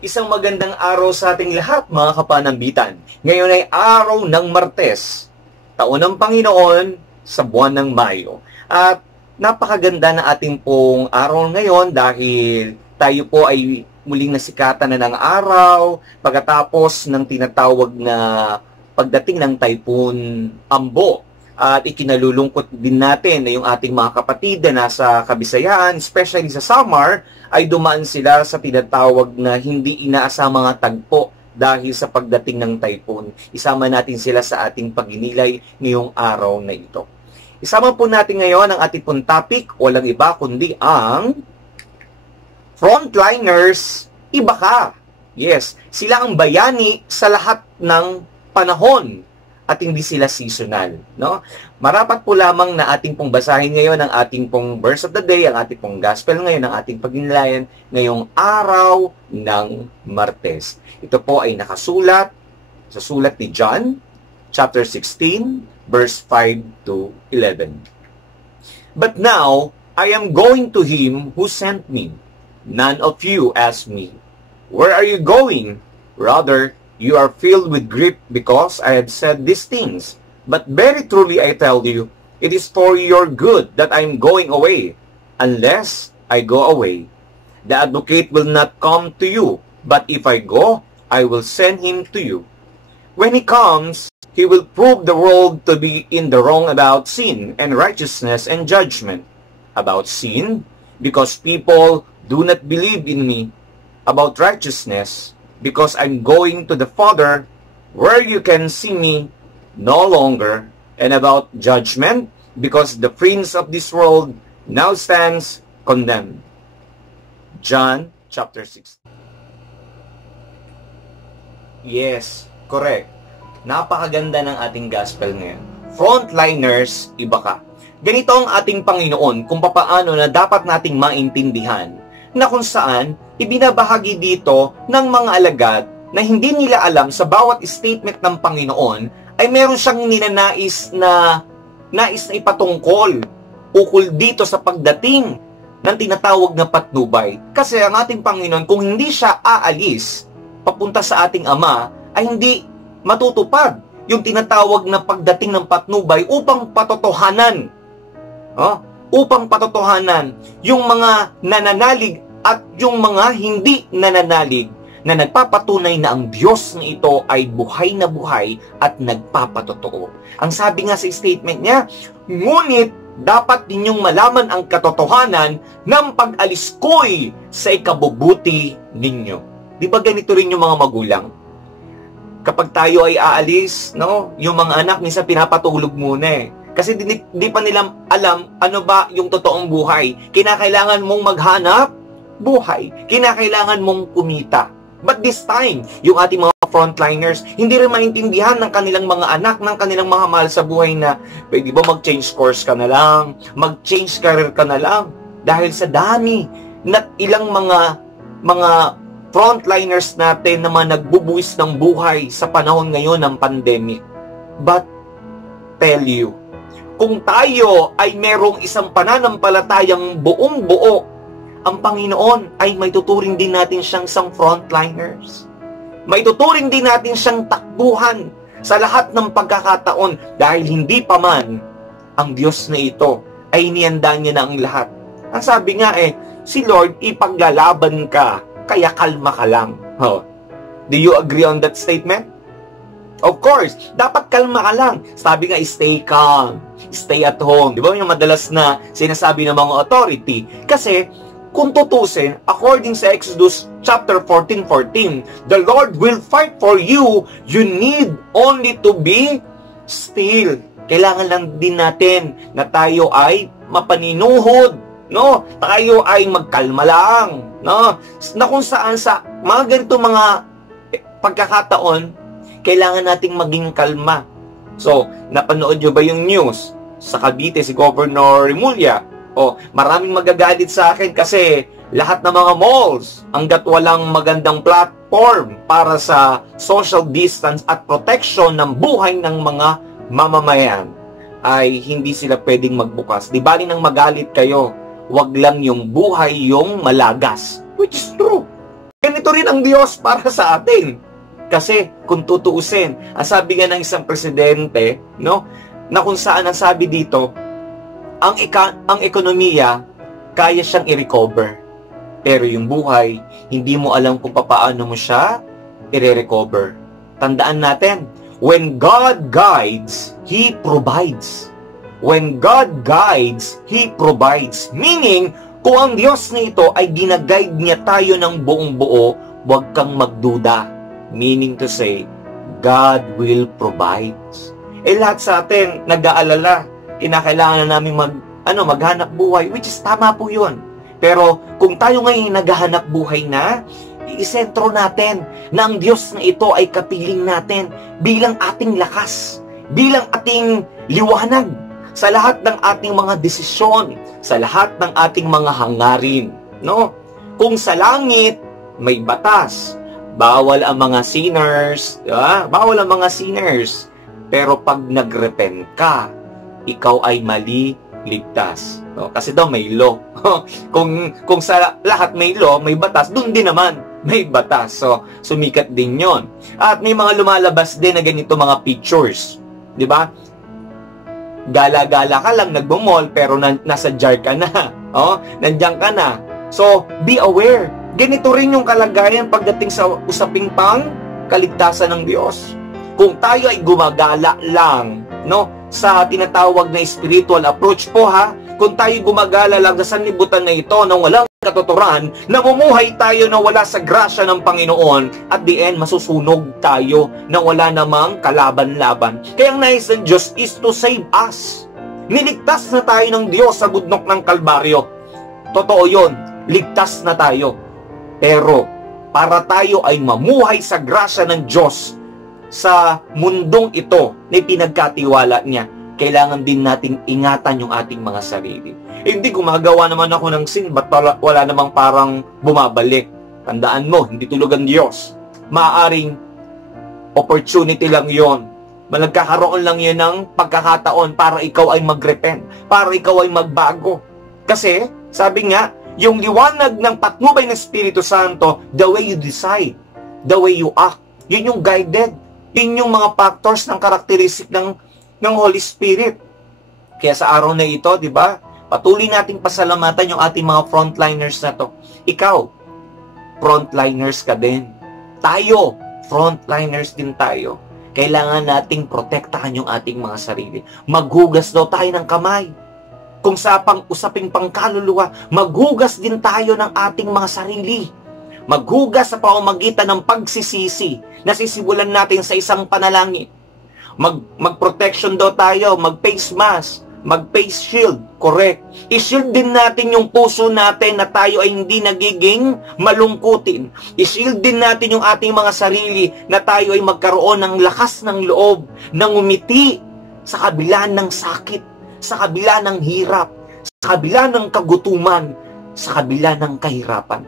Isang magandang araw sa ating lahat, mga kapanambitan. Ngayon ay araw ng Martes, taon ng Panginoon sa buwan ng Mayo. At napakaganda na ating pong araw ngayon dahil tayo po ay muling nasikatan na ng araw pagkatapos ng tinatawag na pagdating ng Typhoon Ambo. At ikinalulungkot din natin na yung ating mga kapatid na nasa Kabisayaan, especially sa Samar, ay dumaan sila sa tinatawag na hindi inaasamang mga tagpo dahil sa pagdating ng typhoon. Isama natin sila sa ating pagninilay ngayong araw na ito. Isama po natin ngayon ang ating pong topic, walang iba kundi ang frontliners, iba ka. Yes, sila ang bayani sa lahat ng panahon at hindi sila seasonal, no? Marapat po lamang na ating pong basahin ngayon ang ating pong verse of the day, ang ating pong gospel ngayon, ang ating pagninilayan ngayong araw ng Martes. Ito po ay nakasulat sa sulat ni John, chapter 16, verse 5 to 11. But now, I am going to him who sent me. None of you ask me, where are you going? Rather, you are filled with grief because I have said these things. But very truly I tell you, it is for your good that I am going away. Unless I go away, the advocate will not come to you. But if I go, I will send him to you. When he comes, he will prove the world to be in the wrong about sin and righteousness and judgment. About sin, because people do not believe in me. About righteousness, because I'm going to the Father, where you can see me no longer. And about judgment, because the prince of this world now stands condemned. John chapter 6. Yes, correct. Napakaganda ng ating gospel ngayon. Frontliners, iba ka. Ganito ang ating Panginoon kung papaano na dapat nating maintindihan na kung saan ibinabahagi dito ng mga alagad na hindi nila alam sa bawat statement ng Panginoon ay meron siyang ninanais na ipatungkol ukol dito sa pagdating ng tinatawag na patnubay. Kasi ang ating Panginoon, kung hindi siya aalis papunta sa ating Ama, ay hindi matutupad yung tinatawag na pagdating ng patnubay upang patotohanan. Upang patotohanan yung mga nananalig at yung mga hindi nananalig na nagpapatunay na ang Diyos na ito ay buhay na buhay at nagpapatotoo. Ang sabi nga sa statement niya, ngunit dapat ninyong malaman ang katotohanan ng pag-alis ko'y sa ikabubuti ninyo. Di ba ganito rin yung mga magulang? Kapag tayo ay aalis, no, yung mga anak minsan pinapatulog muna eh. Kasi di pa nila alam ano ba yung totoong buhay. Kinakailangan mong maghanap buhay. Kinakailangan mong kumita. But this time, yung ating mga frontliners, hindi rin maintindihan ng kanilang mga anak, ng kanilang mga mahal sa buhay na, pwede ba mag-change course ka na lang? Mag-change career ka na lang? Dahil sa dami na ilang mga frontliners natin na mga nagbubuwis ng buhay sa panahon ngayon ng pandemic. But, tell you, kung tayo ay merong isang pananampalatayang buong-buo, ang Panginoon ay may tuturing din natin siyang isang frontliners. May tuturing din natin siyang takbuhan sa lahat ng pagkakataon dahil hindi pa man ang Diyos na ito ay inihanda niya na ang lahat. Ang sabi nga si Lord, ipaglalaban ka, kaya kalma ka lang. Do you agree on that statement? Of course, dapat kalma ka lang. Sabi nga, stay calm, stay at home. Di ba yung madalas na sinasabi ng mga authority? Kasi, kung tutusin, according sa Exodus chapter 14:14, the Lord will fight for you. You need only to be still. Kailangan lang din natin na tayo ay mapaninuhod, no? Tayo ay magkalma lang, no? Na kung saan sa mga ganito mga pagkakataon, kailangan nating maging kalma. So, napanood nyo ba yung news? Sa Cavite, si Governor Remulla, maraming magagalit sa akin kasi lahat ng mga malls, hanggat walang magandang platform para sa social distance at protection ng buhay ng mga mamamayan, ay hindi sila pwedeng magbukas. Di bali nang magalit kayo, wag lang yung buhay yung malagas. Which is true. Ganito rin ang Diyos para sa atin. Kasi kung tutuusin, ang sabi nga ng isang presidente, no, na kung saan ang sabi dito, ang ekonomiya, kaya siyang i-recover. Pero yung buhay, hindi mo alam kung paano mo siya i-recover. Tandaan natin, when God guides, He provides. When God guides, He provides. Meaning, kung ang Diyos na ito ay ginaguide niya tayo ng buong buo, huwag kang magduda. Meaning to say, God will provide. Lahat sa atin, nag-aalala, kinakailangan na namin maghanap buhay, which is tama po yun. Pero kung tayo ngayon naghahanap buhay na, isentro natin na ang Diyos na ito ay kapiling natin bilang ating lakas, bilang ating liwanag sa lahat ng ating mga desisyon, sa lahat ng ating mga hangarin. No? Kung sa langit, may batas. Bawal ang mga sinners. Diba? Bawal ang mga sinners. Pero pag nagrepent ka, ikaw ay ligtas. No? Kasi daw may law. kung sa lahat may law, may batas, doon din naman may batas. So, sumikat din yon. At may mga lumalabas din na ganito mga pictures. Di ba? Gala-gala ka lang, nagbo-mall, pero nasa jar ka na. Nandiyan ka na. So, be aware. Ganito rin yung kalagayan pagdating sa usaping pang kaligtasan ng Diyos. Kung tayo ay gumagala lang, no, sa tinatawag na spiritual approach po kung tayo gumagala lang sa sanlibutan na ito na walang katuturan, namumuhay tayo na wala sa grasya ng Panginoon, at the end, masusunog tayo na wala namang kalaban-laban. Kaya ang nais ng Diyos is to save us. Niligtas na tayo ng Diyos sa bundok ng Kalbaryo. Totoo yun, ligtas na tayo. Pero, para tayo ay mamuhay sa grasya ng Diyos sa mundong ito na pinagkatiwala niya, kailangan din nating ingatan yung ating mga sarili. Hindi gumagawa naman ako ng sin, ba't wala namang parang bumabalik? Tandaan mo, hindi tulog ang Diyos. Maaaring opportunity lang yon. Nagkakaroon lang yan ng pagkakataon para ikaw ay magrepent, para ikaw ay magbago. Kasi, sabi nga, yung liwanag ng patnubay ng Espiritu Santo, the way you decide, the way you act, yun yung guided. Yun yung mga factors ng karakteristik ng Holy Spirit. Kaya sa araw na ito, di ba, patuloy nating pasalamatan yung ating mga frontliners na to. Ikaw, frontliners ka din. Tayo, frontliners din tayo. Kailangan nating protektahan yung ating mga sarili. Maghugas daw tayo ng kamay. Kung sa usaping pangkaluluwa, maghugas din tayo ng ating mga sarili. Maghugas sa pamamagitan ng pagsisisi na sisimulan natin sa isang panalangin. Mag-protection daw tayo, mag-face mask, mag-face shield, correct. I-shield din natin yung puso natin na tayo ay hindi nagiging malungkutin. I-shield din natin yung ating mga sarili na tayo ay magkaroon ng lakas ng loob, ng umiti sa kabila ng sakit, sa kabila ng hirap, sa kabila ng kagutuman, sa kabila ng kahirapan.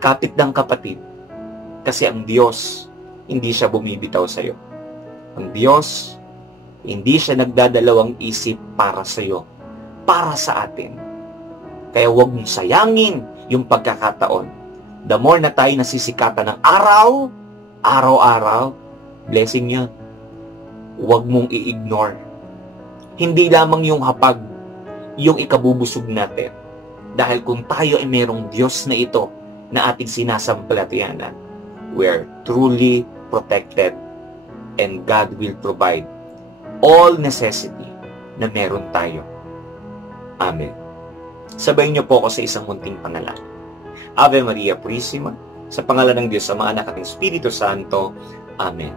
Kapit ng kapatid, kasi ang Diyos, hindi siya bumibitaw sa iyo. Ang Diyos, hindi siya nagdadalawang isip para sa iyo, para sa atin. Kaya huwag mong sayangin yung pagkakataon. The more na tayo nasisikatan ng araw-araw, blessing yun. Huwag mong i-ignore. Hindi lamang yung hapag, yung ikabubusog natin. Dahil kung tayo ay merong Diyos na ito, na ating sinasampalatayanan, we're truly protected and God will provide all necessity na meron tayo. Amen. Sabayin niyo po ako sa isang munting panalangin. Ave Maria Purísima, sa pangalan ng Diyos, Ama, Anak at ng Espiritu Santo. Amen.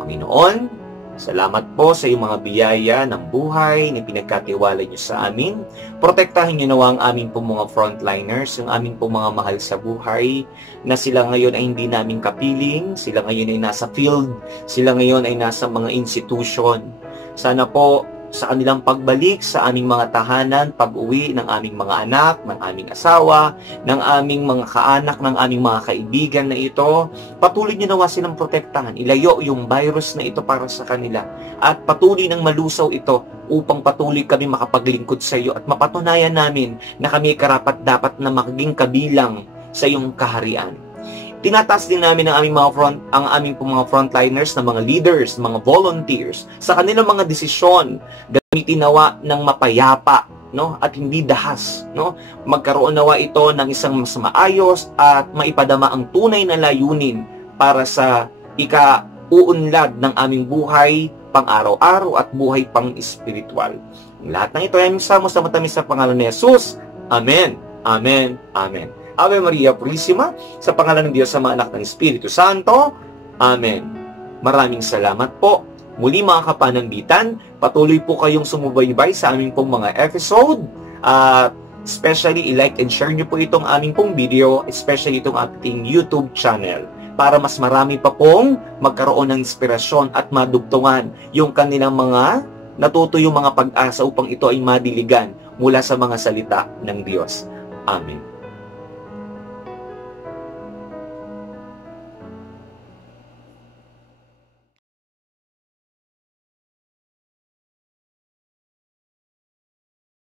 Panginoon, salamat po sa iyong mga biyaya ng buhay na pinagkatiwala niyo sa amin. Protektahin niyo nawa ang aming po mga frontliners, ang aming po mga mahal sa buhay, na sila ngayon ay hindi namin kapiling, sila ngayon ay nasa field, sila ngayon ay nasa mga institution. Sana po sa kanilang pagbalik sa aming mga tahanan, pag-uwi ng aming mga anak, ng aming asawa, ng aming mga kaanak, ng aming mga kaibigan na ito. Patuloy niyo nawa silang protektahan. Ilayo yung virus na ito para sa kanila. At patuloy ng malusaw ito upang patuloy kami makapaglingkod sa iyo at mapatunayan namin na kami karapat-dapat na maging kabilang sa iyong kaharian. Tinataas din namin ang aming mga frontliners na mga leaders, mga volunteers sa kanilang mga desisyon. Gamitin nawa ng mapayapa, no, at hindi dahas, no. Magkaroon nawa ito ng isang mas maayos at maipadama ang tunay na layunin para sa ikauunlad ng aming buhay pang-araw-araw at buhay pang-espiritual. Lahat ng ito ay aming sa matamis sa pangalan ni Jesus. Amen. Amen. Amen. Ave Maria Purisima, sa pangalan ng Diyos Ama, Anak ng Espiritu Santo. Amen. Maraming salamat po. Muli mga kapanambitan, patuloy po kayong sumubaybay sa aming pong mga episode. Especially, i-like and share nyo po itong aming pong video, especially itong ating YouTube channel, para mas marami pa pong magkaroon ng inspirasyon at madugtungan yung kanilang mga natutuyong mga pag-asa upang ito ay madiligan mula sa mga salita ng Diyos. Amen.